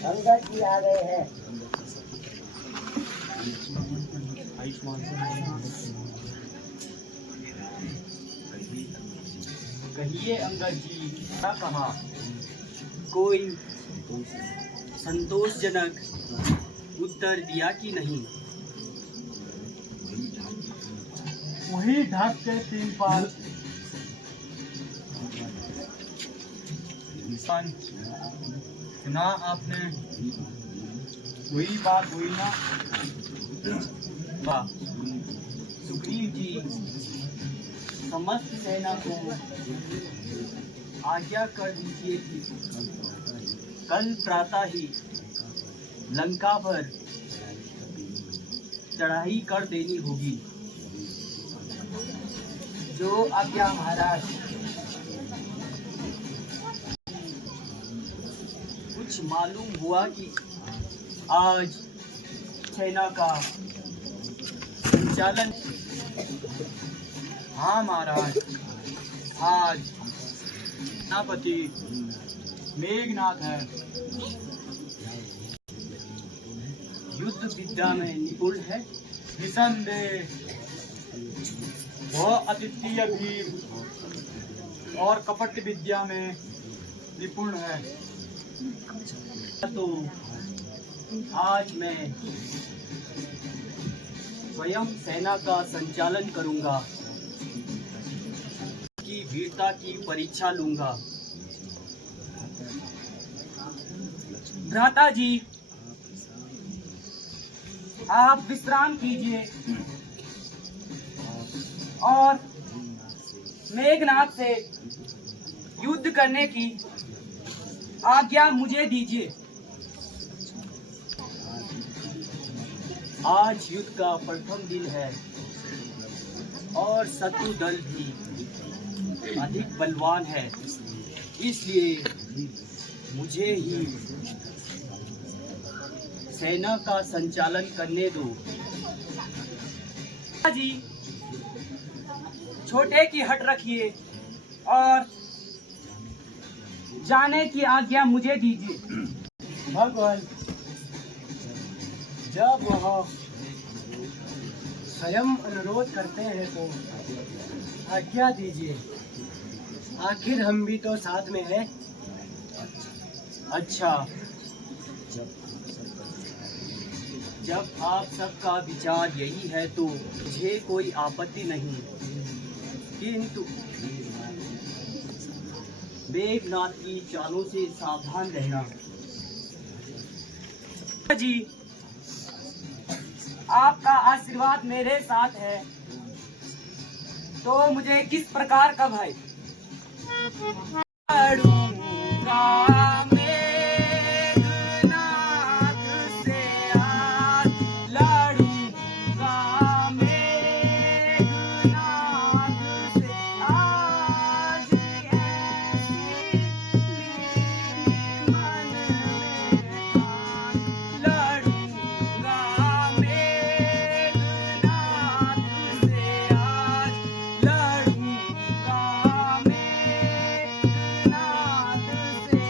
अंगद जी आ गए हैं। कहिए अंगद जी, क्या कहा? कोई संतोषजनक उत्तर दिया कि नहीं? वही ढाक के 3 पाल। ना आपने वही बात हुई ना। वाह, सुग्रीव जी समस्त सेना को आज्ञा कर दीजिए कि कल प्रातः ही लंका पर चढ़ाई कर देनी होगी। जो आज्ञा महाराज। कुछ मालूम हुआ कि आज सेना का संचालन। हाँ महाराज, आज सेनापति मेघनाथ है। युद्ध विद्या में निपुण है। निसंदेह वह अद्वितीय वीर और कपट विद्या में निपुण है। तो आज मैं स्वयं सेना का संचालन करूंगा, की वीरता की परीक्षा लूंगा। भ्राता जी, आप विश्राम कीजिए और मेघनाथ से युद्ध करने की आज्ञा मुझे दीजिए। आज युद्ध का प्रथम दिन है और शत्रु दल भी अधिक बलवान है, इसलिए मुझे ही सेना का संचालन करने दो। जी, छोटे की हट रखिए और जाने की आज्ञा मुझे दीजिए। भगवान, जब वह स्वयं अनुरोध करते हैं तो आज्ञा दीजिए। आखिर हम भी तो साथ में हैं। अच्छा, जब आप सबका विचार यही है तो मुझे कोई आपत्ति नहीं, किंतु मेघनाथ की चालों से सावधान रहना। जी, आपका आशीर्वाद मेरे साथ है तो मुझे किस प्रकार का भय? लड़ूंगा मेघनाथ से आज, लड़ूंगा मेघनाथ से आज, ऐसी मन में ठान। लड़ूंगा मेघनाथ से आज, लड़ूंगा मेघनाथ से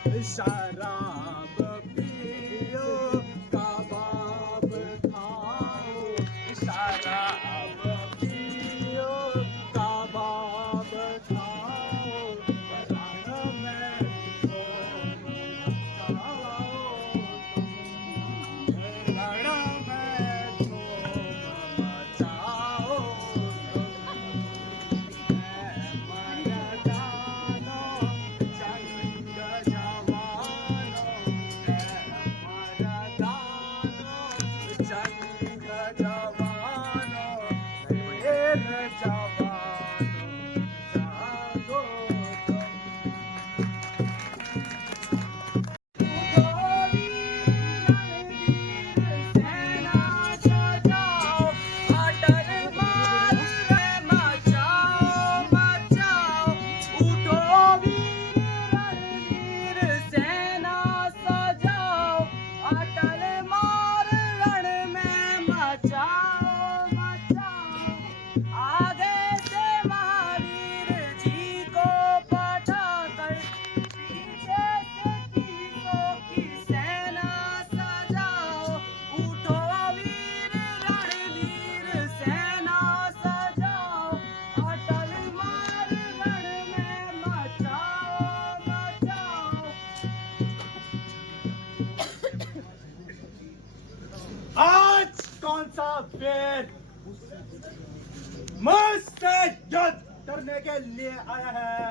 शराब पियो कबाब खाओ शराब पियो कबाब खाओ रण में धूम मचाओ रण में धूम मचाओ आज कौन सा वीर मुझसे युद्ध करने के लिए आया है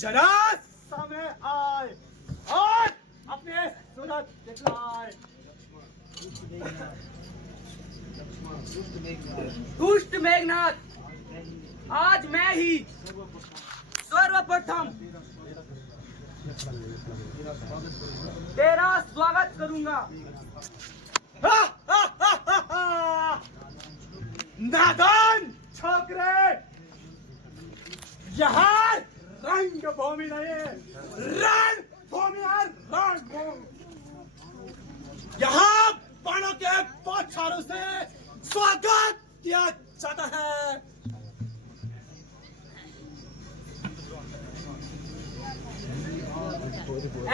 जरा सामने आए और अपने सूरत दिखलाए दुष्ट मेघनाथ, आज मैं ही सर्वप्रथम तेरा स्वागत करूंगा। नादान छोकरे, यहाँ रंग भूमि नहीं रण भूमि है, रण भूमि। यहाँ बाणों के बौछारों से स्वागत किया जाता है।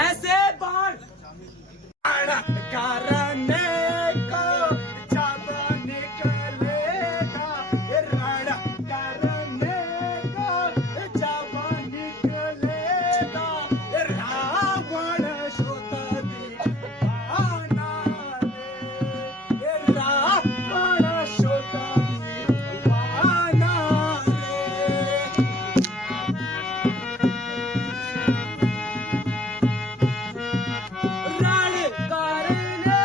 ऐसे बाण करने को जब निकलेगा रण करने को जब निकलेगा रावण सुत दीवाना रे रावण सुत दीवाना रे रण करने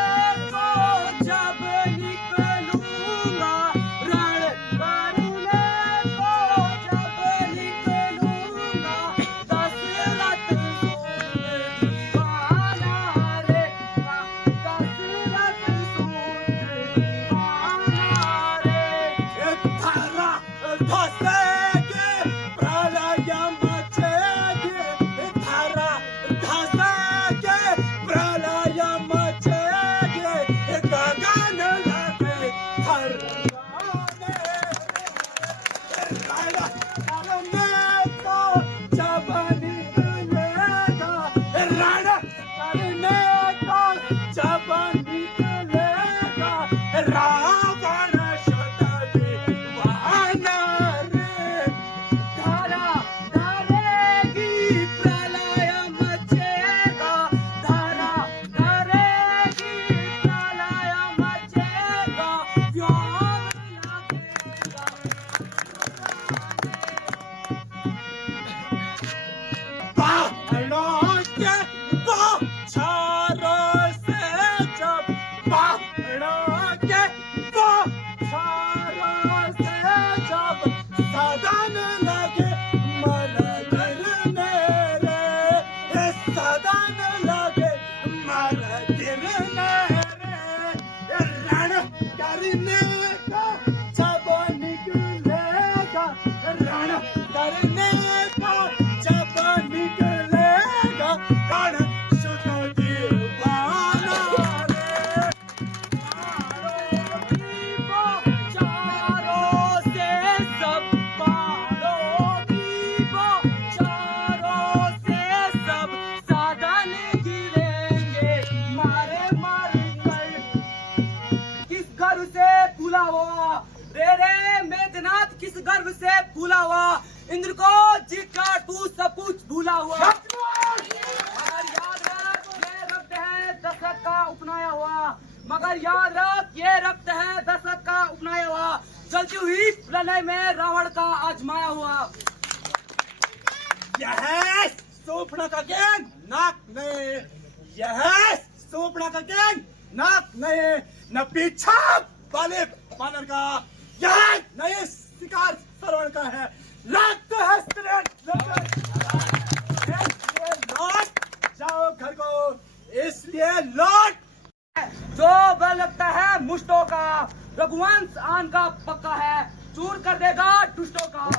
जब से भूला हुआ, इंद्र को जीत कर तू सब कुछ भूला हुआ। मगर याद रख ये रक्त है दशरथ का उपनाया हुआ, मगर याद रख ये रक्त है दशरथ का उपनाया हुआ। चलती हुई प्रलय में रावण का आजमाया हुआ। यह है सोपना का गैंग, नाक नहीं। यह है सोपना का गैंग, नाक नहीं। न पीछा वाले बानर का, यह नए शिकार श्रवण का है। रक्त है लौट जाओ घर को, इसलिए लौट। जो बल लगता है मुष्टों का, रघुवंश आन का पक्का है, चूर कर देगा दुष्टों का।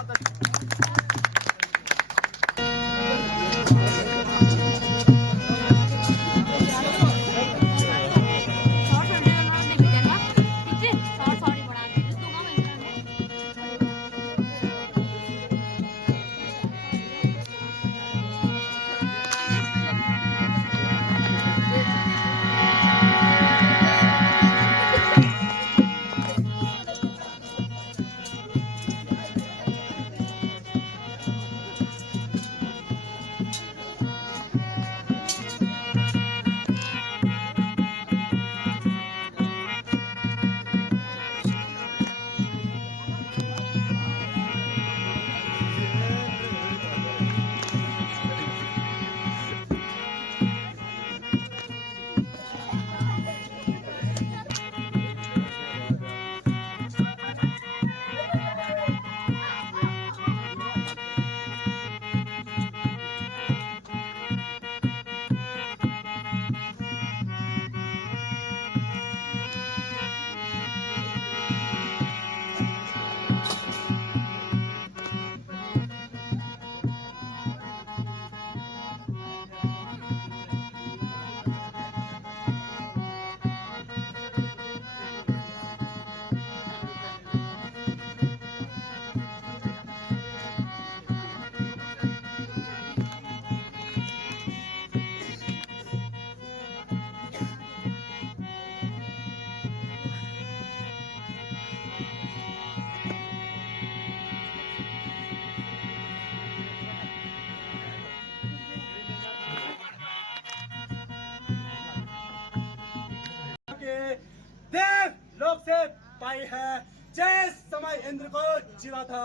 देव लोक से पाई है। जिस समय इंद्र को जीवा था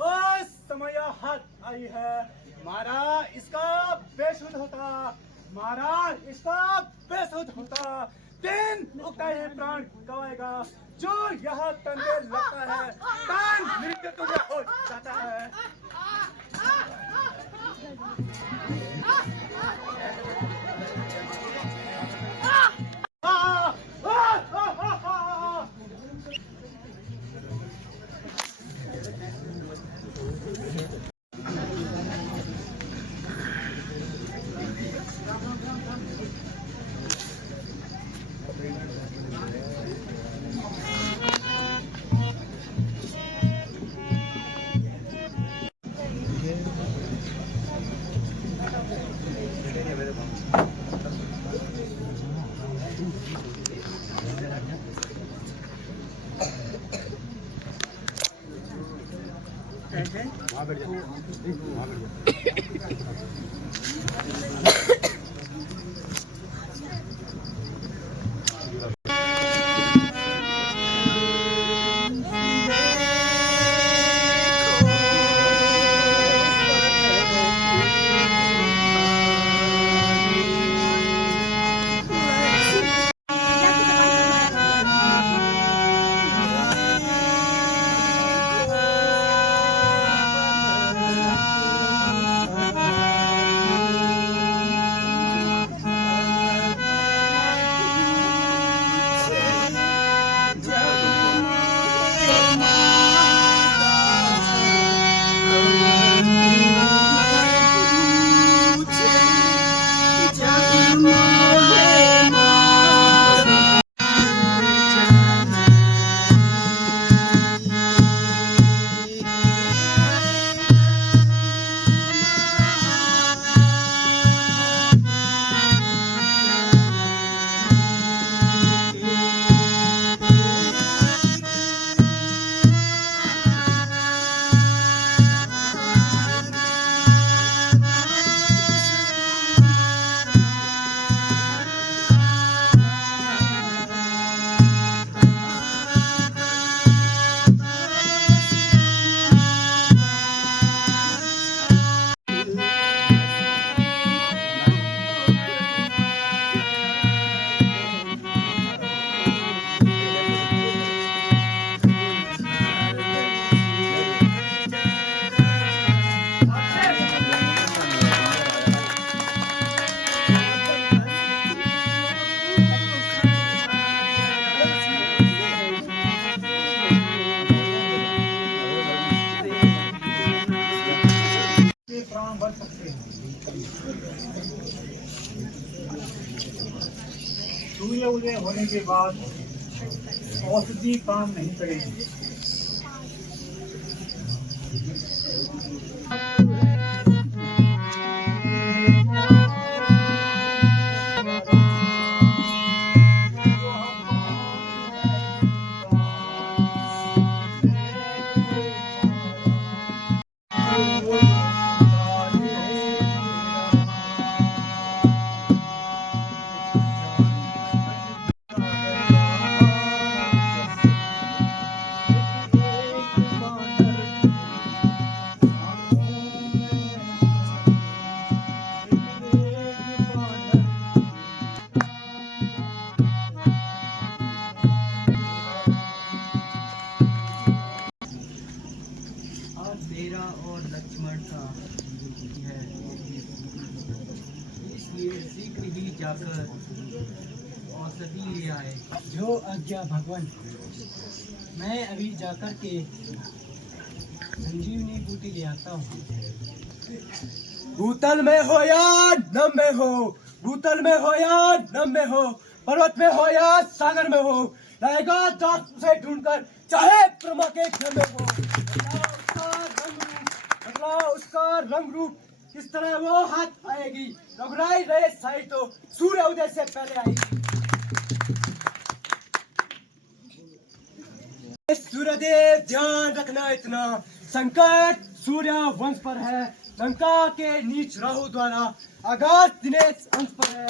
उस समय यह हाथ आई है। मारा इसका बेसुध होता, मारा इसका बेसुध होता। दिन उगता ही प्राण गवाएगा, जो यह तन में लगता है प्राण मृत्यु तुल्य हो जाता है। सूर्य उदय होने के बाद औषधि काम नहीं करेगी। आज मेरा और लक्ष्मण का है, इसलिए शीघ्र ही जाकर औषधि ले आए। जो आज्ञा भगवान। मैं अभी जाकर के संजीवनी बूटी ले आता हूँ। भूतल में हो या नभ में हो, भूतल में हो या नभ में हो, पर्वत में हो या सागर में हो, लाएगा जात उसे ढूंढकर, चाहे ब्रह्मा के घर में हो। बदला उसका रंग रूप, किस तरह वो हाथ आएगी, रघुराई रहे साई तो सूर्य उदय से पहले आएगी। सूर्यदेव ध्यान रखना इतना, संकट सूर्य वंश पर है, लंका के नीच राहु द्वारा आगाज दिनेश अंश पर है।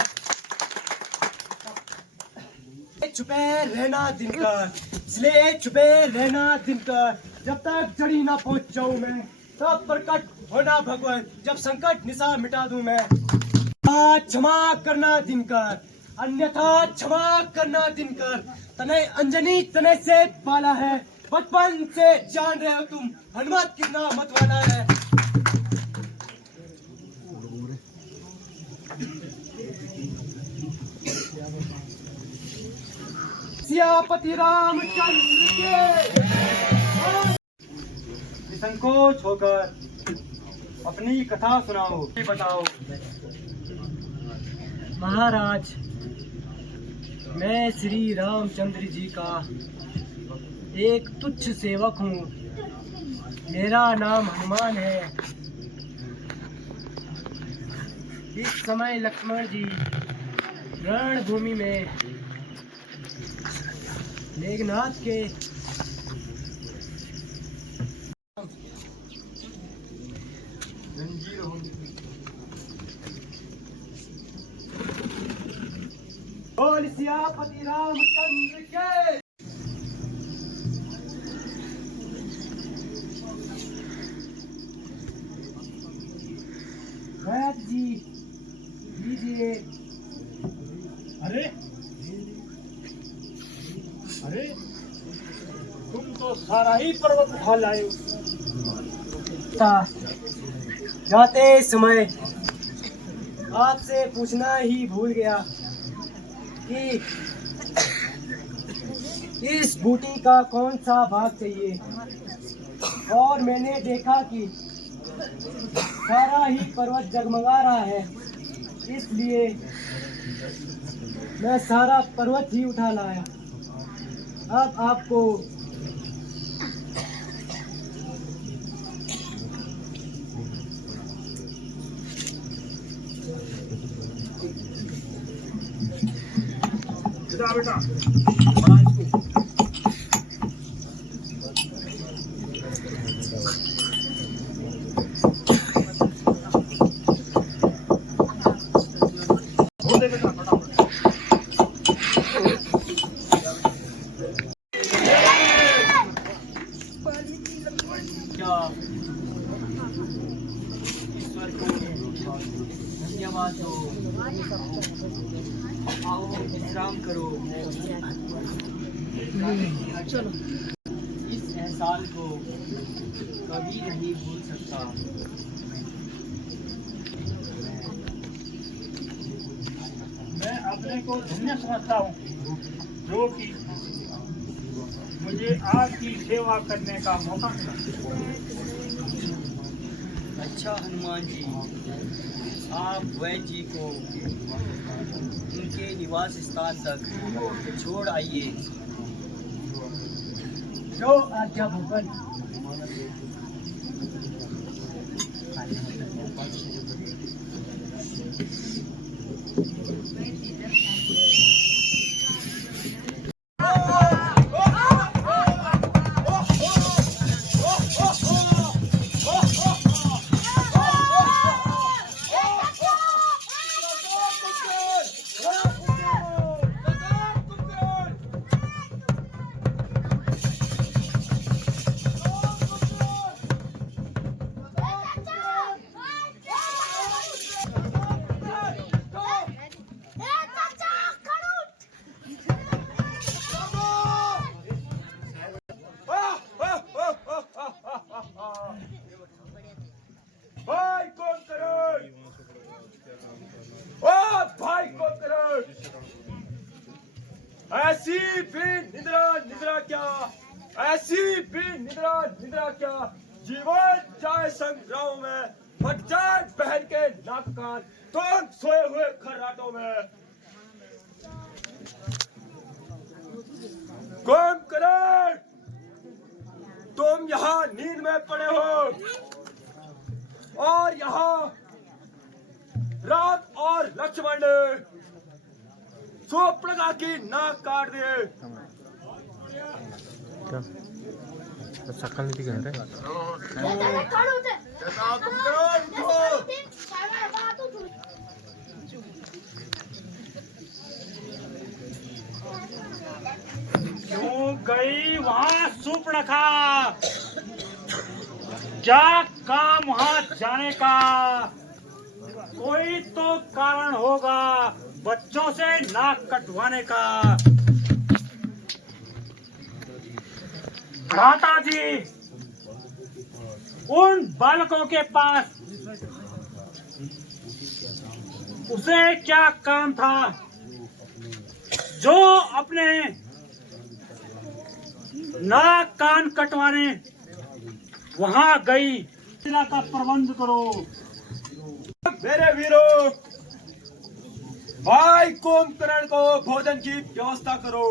छुपे रहना दिनकर, इसलिए छुपे रहना दिनकर, जब तक जड़ी ना पहुंच जाऊं मैं, तब प्रकट होना भगवान, जब संकट निशा मिटा दूं मैं। क्षमा करना दिनकर, अन्यथा क्षमा करना दिनकर, तने अंजनी तने से पाला है, बचपन से जान रहे हो तुम, हनुमत कितना मत वाला है। सियापति रामचंद्र के निसंकोच होकर अपनी कथा सुनाओ, बताओ। महाराज, मैं श्री रामचंद्र जी का एक तुच्छ सेवक हूँ। मेरा नाम हनुमान है। इस समय लक्ष्मण जी रणभूमि में मेघनाथ के बोल सियापति रामचंद्र के। वैद्य जी लीजिए। अरे अरे, तुम तो सारा ही पर्वत उठा लाए। जाते समय आपसे पूछना ही भूल गया कि इस बूटी का कौन सा भाग चाहिए, और मैंने देखा कि सारा ही पर्वत जगमगा रहा है, इसलिए मैं सारा पर्वत ही उठा लाया। अब आपको बेटा ईश्वर को धन्यवाद दो। आओ विश्राम करो। चलो, इस एहसास को कभी नहीं भूल सकता। मैं अपने को धन्य समझता हूँ जो कि मुझे आपकी सेवा करने का मौका मिला। अच्छा हनुमान जी, आप वैद्य जी को उनके निवास स्थान तक छोड़ आइए। जो आज्ञा भगवान। भाई कौन करो? ओ भाई कौन करो? ऐसी भी निद्रा निद्रा क्या? ऐसी भी निद्रा निद्रा क्या? जीवन जाए संग्राम में, फट जाए बहन के नाक कान, तुम सोए हुए खर्राटों में। कौन करो? तुम यहाँ नींद में पड़े हो और यहाँ रात और लक्ष्मण ने सोपड़गा की नाक काट दे। सकाल नहीं दिख क्यों गई वहाँ सुपड़खा? क्या काम वहाँ जाने का? कोई तो कारण होगा बच्चों से नाक कटवाने का। भ्राता जी, उन बालकों के पास उसे क्या काम था जो अपने नाक कान कटवाने वहां गई? का प्रबंध करो। मेरे वीरों, भाई कुंभकर्ण को भोजन की व्यवस्था करो।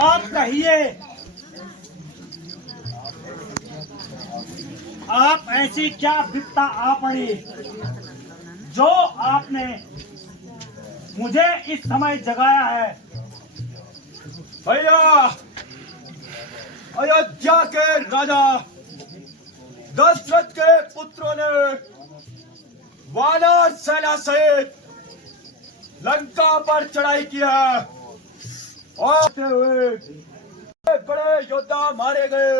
आप कहिए, आप ऐसी क्या विपदा आ पड़ी जो आपने मुझे इस समय जगाया है? भैया, अयोध्या के राजा दशरथ के पुत्रों ने वानर सेना सहित लंका पर चढ़ाई की है और बड़े योद्धा मारे गए।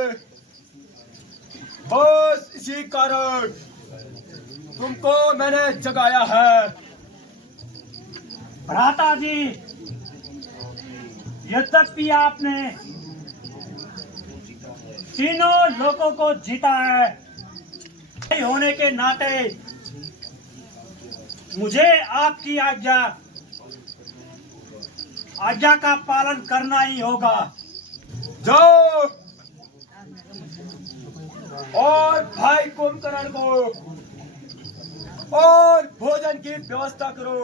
बस इसी कारण तुमको मैंने जगाया है। भ्राता जी, यद्यपि आपने तीनों लोगों को जीता है, होने के नाते मुझे आपकी आज्ञा का पालन करना ही होगा। जाओ और भाई कुंभकर्ण को और भोजन की व्यवस्था करो।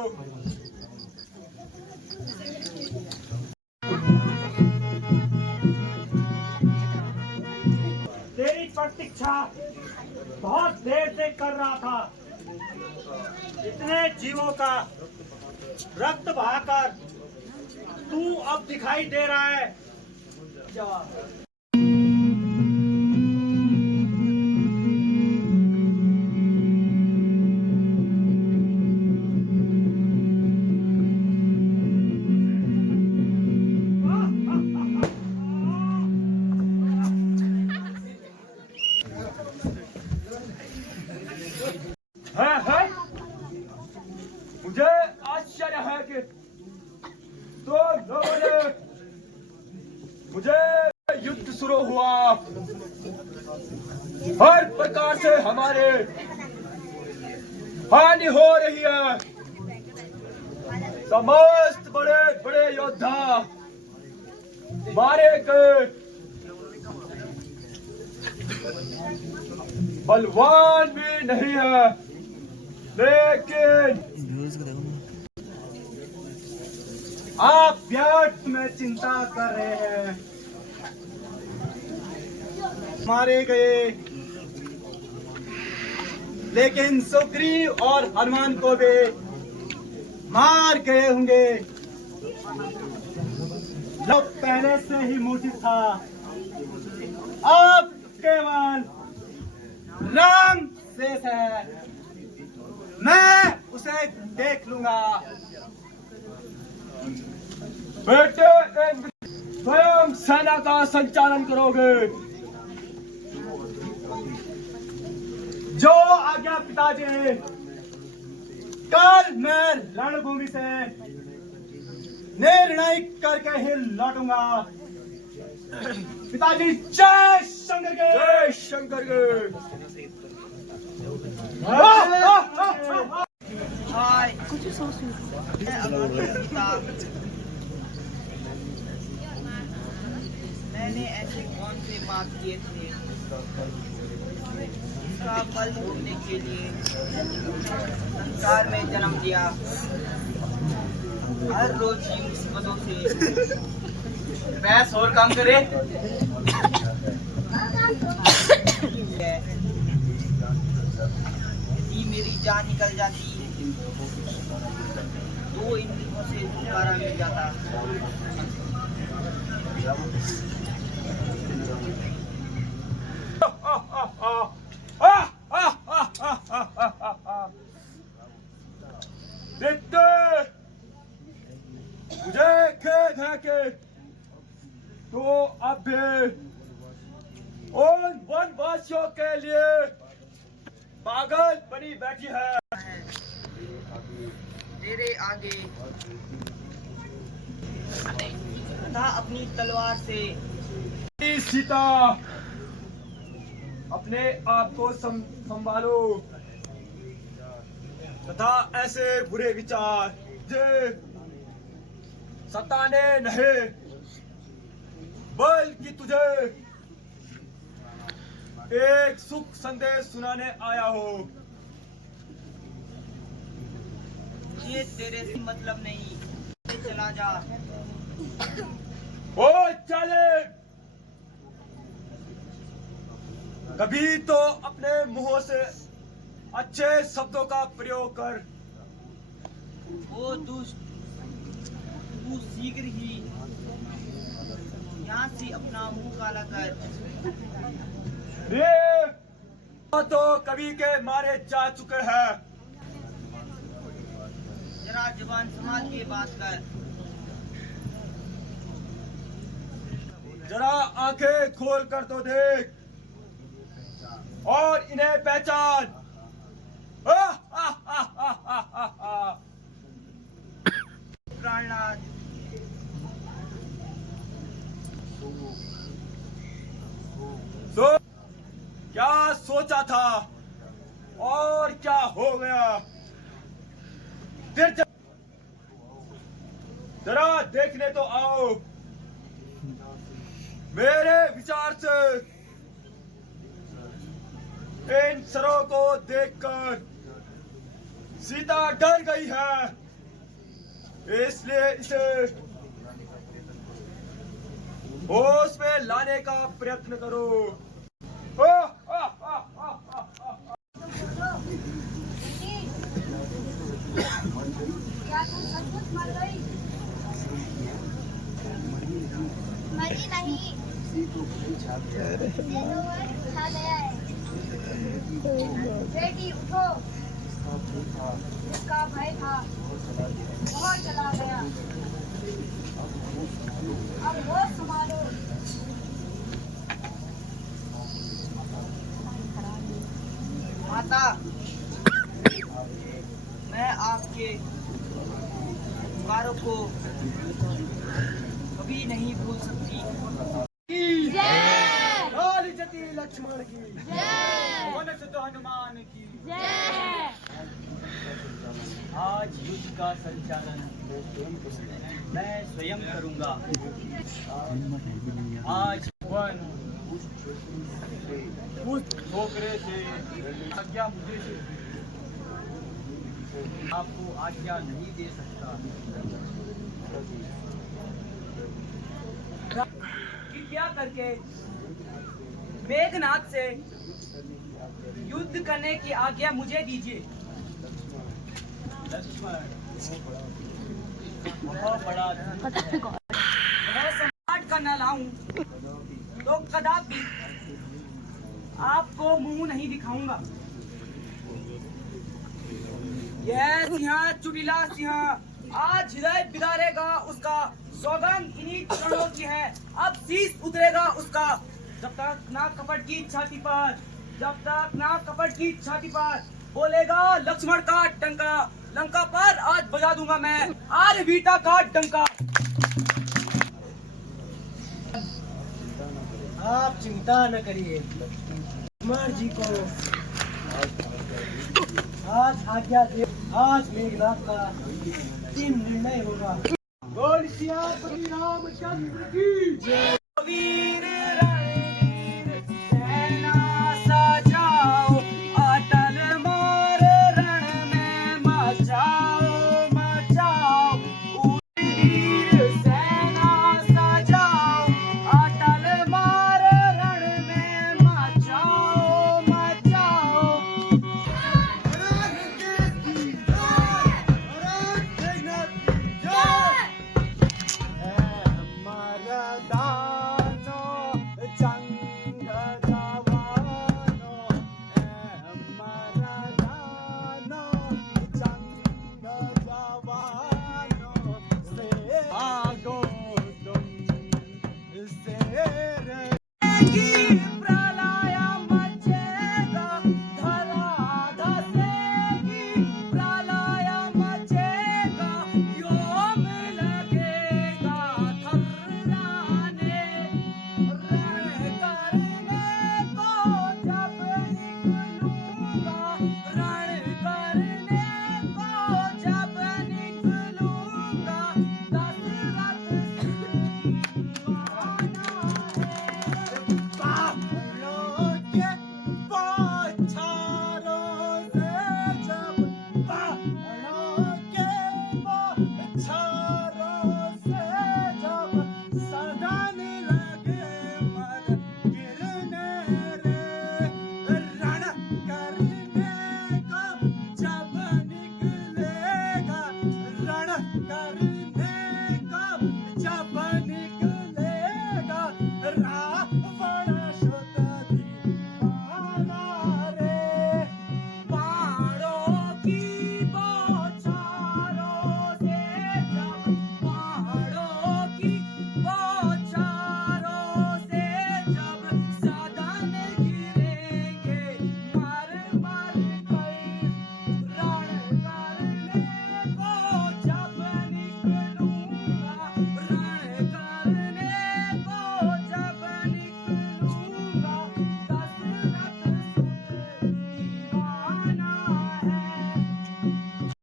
तेरी प्रतीक्षा बहुत देर से कर रहा था। इतने जीवों का रक्त बहाकर तू अब दिखाई दे रहा है। तो लोगों ने मुझे युद्ध शुरू हुआ, हर प्रकार से हमारे हानि हो रही है। समस्त बड़े बड़े योद्धा मारे गए, बलवान भी नहीं है, लेकिन आप व्यर्थ में चिंता कर रहे हैं। मारे गए, लेकिन सुग्रीव और हनुमान को भी मार गए होंगे। जो पहले से ही मूर्छित था, अब केवल राम शेष है, मैं उसे देख लूंगा। बेटे स्वयं सेना का संचालन करोगे, जो आज्ञा पिताजी। कल मैं रणभूमि से निर्णय करके ही लौटूंगा। पिताजी जय शंकर के, जय शंकर के। हाय मैं अमर पिता, मैंने ऐसे कौन से पाप किए थे इसका फल भोगने के लिए संसार में जन्म लिया। हर रोज ही मुसीबतों से बहस और काम करे। यदि मेरी जान निकल जाती तो इन दुखों से छुटकारा मिल जाता। मुझे खेद है कि तो अब भी उन वनवासियों के लिए पागल बनी बैठी है। तेरे आगे तथा अपनी तलवार से सीता, अपने आप को संभालो तथा ऐसे बुरे विचार जो सताने नहीं, बल्कि तुझे एक सुख संदेश सुनाने आया हो। ये तेरे से मतलब नहीं, चला जा। ओ चले, कभी तो अपने मुंहों से अच्छे शब्दों का प्रयोग कर। वो दुष्ट, तू शीघ्र ही यहाँ से अपना मुंह काला कर। ये तो कभी के मारे जा चुके हैं। जरा जुबान संभाल के बात कर। जरा आंखें खोल कर तो देख और इन्हें पहचान। प्राणनाथ, तो क्या सोचा था और क्या हो गया? फिर जरा देखने तो आओ। मेरे विचार से इन सरों को देखकर सीता डर गई है, इसलिए इसे होश में लाने का प्रयत्न करो। क्या तू सचमुच मर गई? मरी नहीं, छा गया है। बेटी उठो, जिसका भय था वो चला गया, अब वो संभालो। माता, मैं आपके पुकारों को लक्ष्मण की बोले तो हनुमान की। आज युद्ध का संचालन मैं स्वयं करूंगा। आज वन उस छोकरे से आज्ञा मुझे दे। आपको आज्ञा नहीं दे सकता। कृपया करके मेघनाथ से युद्ध करने की आज्ञा मुझे दीजिए। लक्ष्मण बहुत बड़ा मैं सम्राट का न लाऊं तो कदापि आपको मुंह नहीं दिखाऊंगा। यह सिंह चुटिला सिंह आज हृदय बिगाड़ेगा उसका, सौगंध इन्हीं चरणों की है। अब शीश उतरेगा उसका, जब तक ना कपट की छाती पर, जब तक ना कपट की छाती पर बोलेगा लक्ष्मण का डंका। लंका पर आज बजा दूंगा मैं आर्यवीरता का डंका। आप चिंता न करिए, लक्ष्मण जी को आज आज्ञा दे। आज मेघनाथ का अंतिम निर्णय होगा। बोल सियापति रामचंद्र की जय। वीर रणवीर सेना सजाओ, अटल मार रण में मचाओ मचाओ। वीर सेना सजाओ, अटल मार रण में मचाओ मचाओ।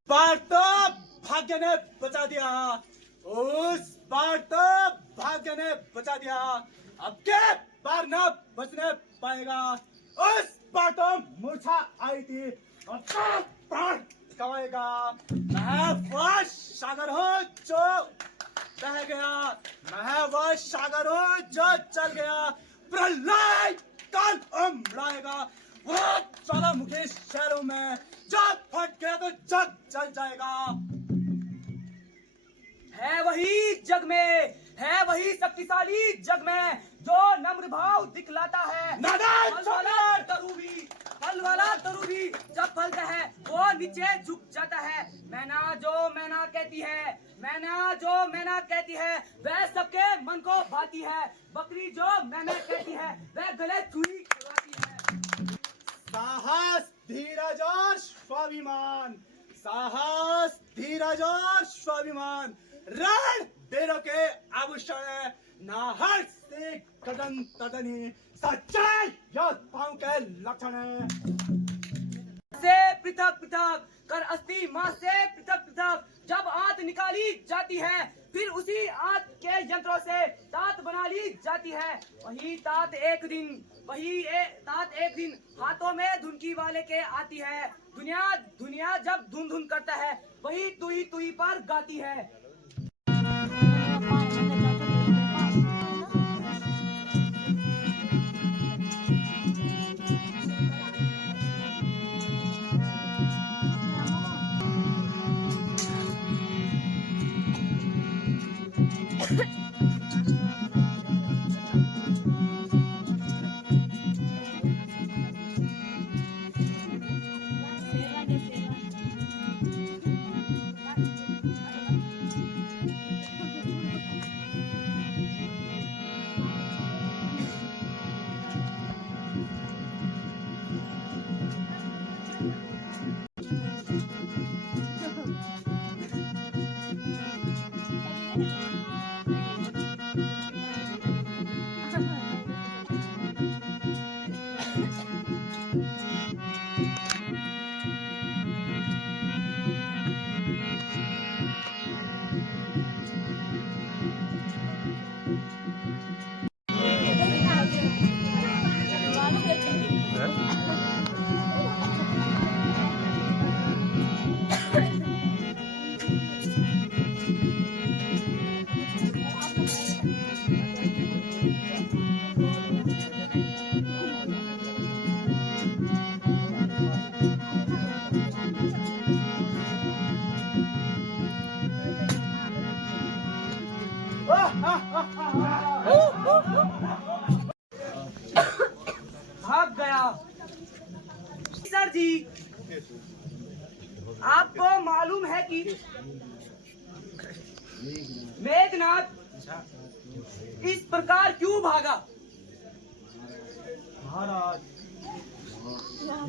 बार तो भाग्य ने बचा दिया, उस बार तो भाग्य ने बचा दिया। अब के बार न बचने पाएगा। उस बार तो मूर्छा आई थी, अब तो प्राण गवाएगा। मैं वह सागर हूँ जो बह गया, मैं वह सागर हूँ जो चल गया। प्रलय काल उमड़ाएगा। वो ज्वालामुखी शहरों में जब फट गया तो जग जल जाएगा। है वही जग में, है वही शक्तिशाली जग में जो नम्र भाव दिखलाता है। फल वाला तरु भी जब फलता है वो नीचे झुक जाता है। मैना जो मैना कहती है, मैना जो मैना कहती है वह सबके मन को भाती है। बकरी जो मैना कहती है वह गले छुरी खिलवाती है। साहस धीरज और स्वाभिमान, साहस धीरज और स्वाभिमान रण वीरों के आभूषण है। नाहर से कदम तदनी सच्चाई या क्षणे से पृथक पृथक कर अस्थि मां से पृथक पृथक जब आंत निकाली जाती है, फिर उसी आंत के यंत्रों से तात बना ली जाती है। वही तात एक दिन हाथों में धुनकी वाले के आती है। दुनिया जब धुन धुन करता है, वही तुई तुई पर गाती है। भाग गया। सर जी, आपको मालूम है कि मेघनाथ इस प्रकार क्यों भागा? महाराज,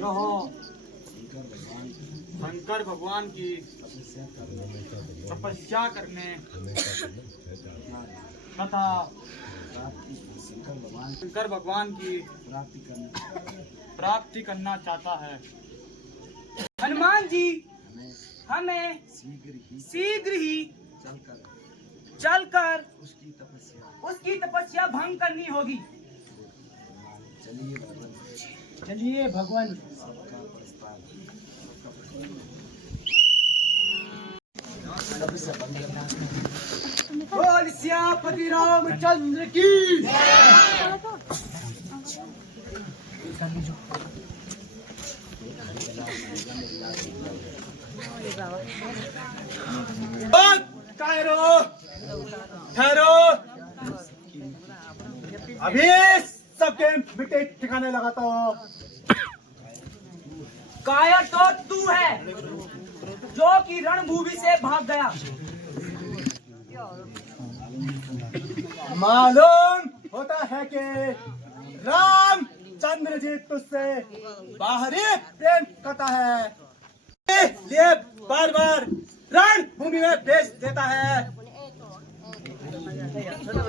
यहाँ शंकर भगवान की तपस्या करने तथा शंकर भगवान की प्राप्ति करना चाहता है। हनुमान जी, हमें शीघ्र ही चलकर उसकी तपस्या भंग करनी होगी। चलिए भगवान। बोल सियापति रामचंद्र की। ठहरो, ठहरो, अभी सबके मिट्टी ठिकाने लगाता हूँ। कायर तो तू है जो कि रणभूमि से भाग गया। मालूम होता है कि रामचंद्र जी तुझसे बाहरी प्रेम करता है, इसलिए बार बार रणभूमि में भेज देता है।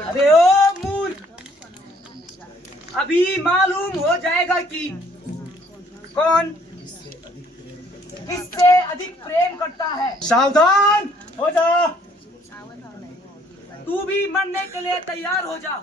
अरे ओ मूर्ख, अभी मालूम हो जाएगा कि कौन इससे अधिक प्रेम करता है। सावधान हो जा। तू भी मरने के लिए तैयार हो जा।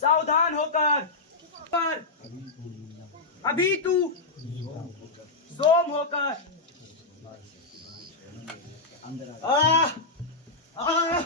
सावधान होकर पर अभी तू सोम होकर आ, आ,